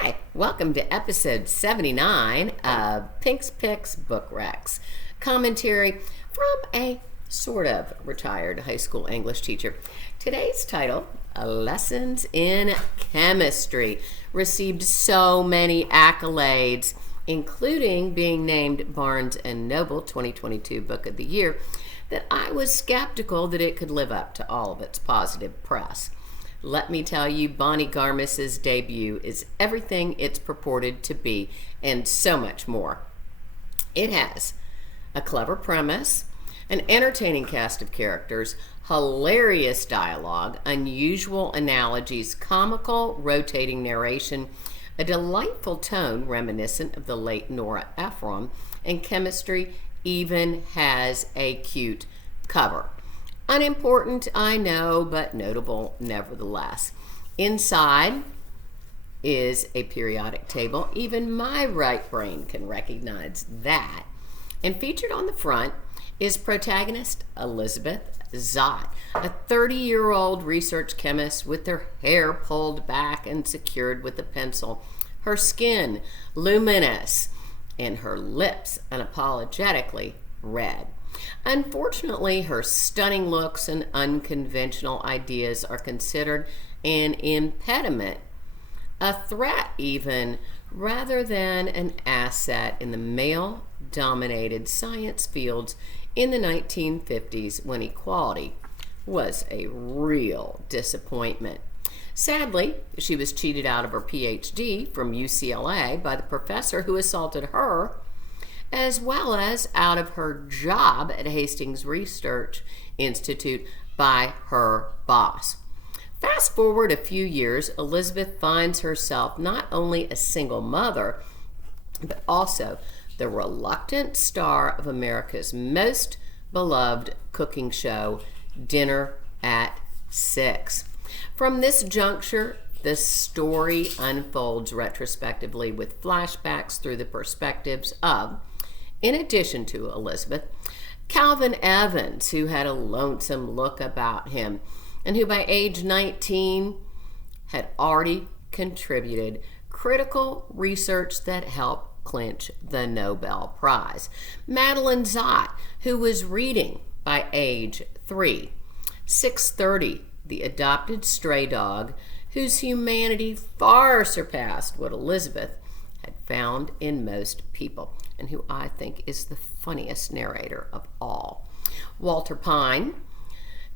Hi, welcome to episode 79 of Pink's Picks Book Recs, commentary from a sort of retired high school English teacher. Today's title, Lessons in Chemistry, received so many accolades, including being named Barnes & Noble 2022 Book of the Year, that I was skeptical that it could live up to all of its positive press. Let me tell you, Bonnie Garmus's debut is everything it's purported to be, and so much more. It has a clever premise, an entertaining cast of characters, hilarious dialogue, unusual analogies, comical rotating narration, a delightful tone reminiscent of the late Nora Ephron, and chemistry even has a cute cover. Unimportant, I know, but notable nevertheless. Inside is a periodic table. Even my right brain can recognize that. And featured on the front is protagonist Elizabeth Zott, a 30-year-old research chemist with her hair pulled back and secured with a pencil, her skin luminous, and her lips unapologetically red. Unfortunately, her stunning looks and unconventional ideas are considered an impediment, a threat even, rather than an asset in the male-dominated science fields in the 1950s when equality was a real disappointment. Sadly, she was cheated out of her PhD from UCLA by the professor who assaulted her, as well as out of her job at Hastings Research Institute by her boss. Fast forward a few years, Elizabeth finds herself not only a single mother, but also the reluctant star of America's most beloved cooking show, Dinner at 6. From this juncture, the story unfolds retrospectively with flashbacks through the perspectives of, in addition to Elizabeth, Calvin Evans, who had a lonesome look about him and who by age 19 had already contributed critical research that helped clinch the Nobel Prize. Madeline Zott, who was reading by age 3. 630, the adopted stray dog, whose humanity far surpassed what Elizabeth had found in most people, and who I think is the funniest narrator of all. Walter Pine,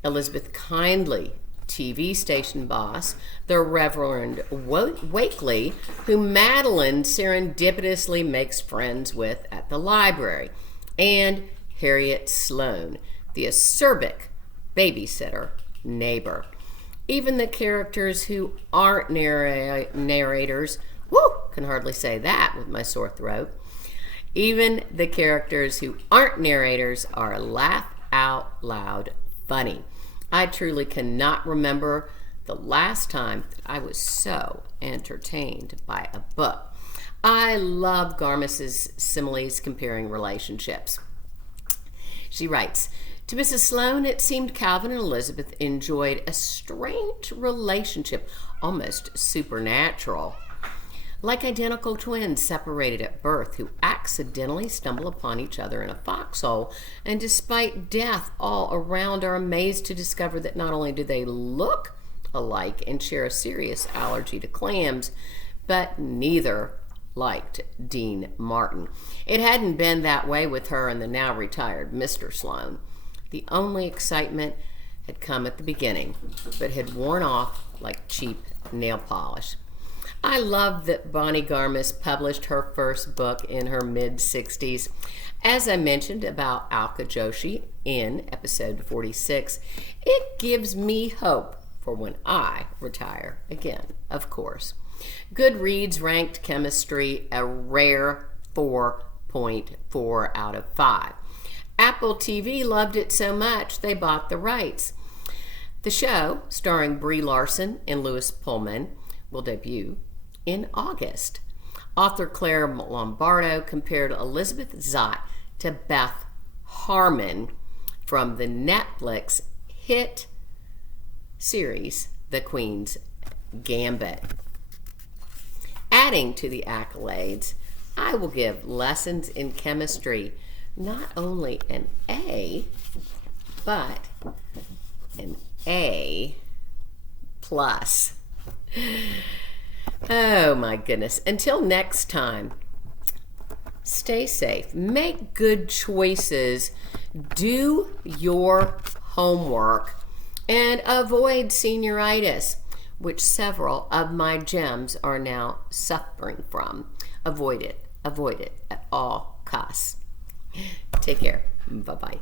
Elizabeth Kindly, TV station boss, the Reverend Wakely, who Madeline serendipitously makes friends with at the library, and Harriet Sloane, the acerbic babysitter neighbor. Even the characters who aren't narrators, can hardly say that with my sore throat. Even the characters who aren't narrators are laugh out loud funny. I truly cannot remember the last time that I was so entertained by a book. I love Garmus's similes comparing relationships. She writes, to Mrs. Sloane, it seemed Calvin and Elizabeth enjoyed a strange relationship, almost supernatural. Like identical twins separated at birth who accidentally stumble upon each other in a foxhole, and despite death all around are amazed to discover that not only do they look alike and share a serious allergy to clams, but neither liked Dean Martin. It hadn't been that way with her and the now retired Mr. Sloane. The only excitement had come at the beginning, but had worn off like cheap nail polish. I love that Bonnie Garmus published her first book in her mid-60s. As I mentioned about Alka Joshi in episode 46, it gives me hope for when I retire again, of course. Goodreads ranked chemistry a rare 4.4 out of 5. Apple TV loved it so much they bought the rights. The show, starring Brie Larson and Louis Pullman, will debut in August. Author Claire Lombardo compared Elizabeth Zott to Beth Harmon from the Netflix hit series The Queen's Gambit. Adding to the accolades, I will give lessons in chemistry not only an A, but an A plus. Oh my goodness. Until next time, stay safe, make good choices, do your homework, and avoid senioritis, which several of my gems are now suffering from. Avoid it at all costs. Take care. Bye-bye.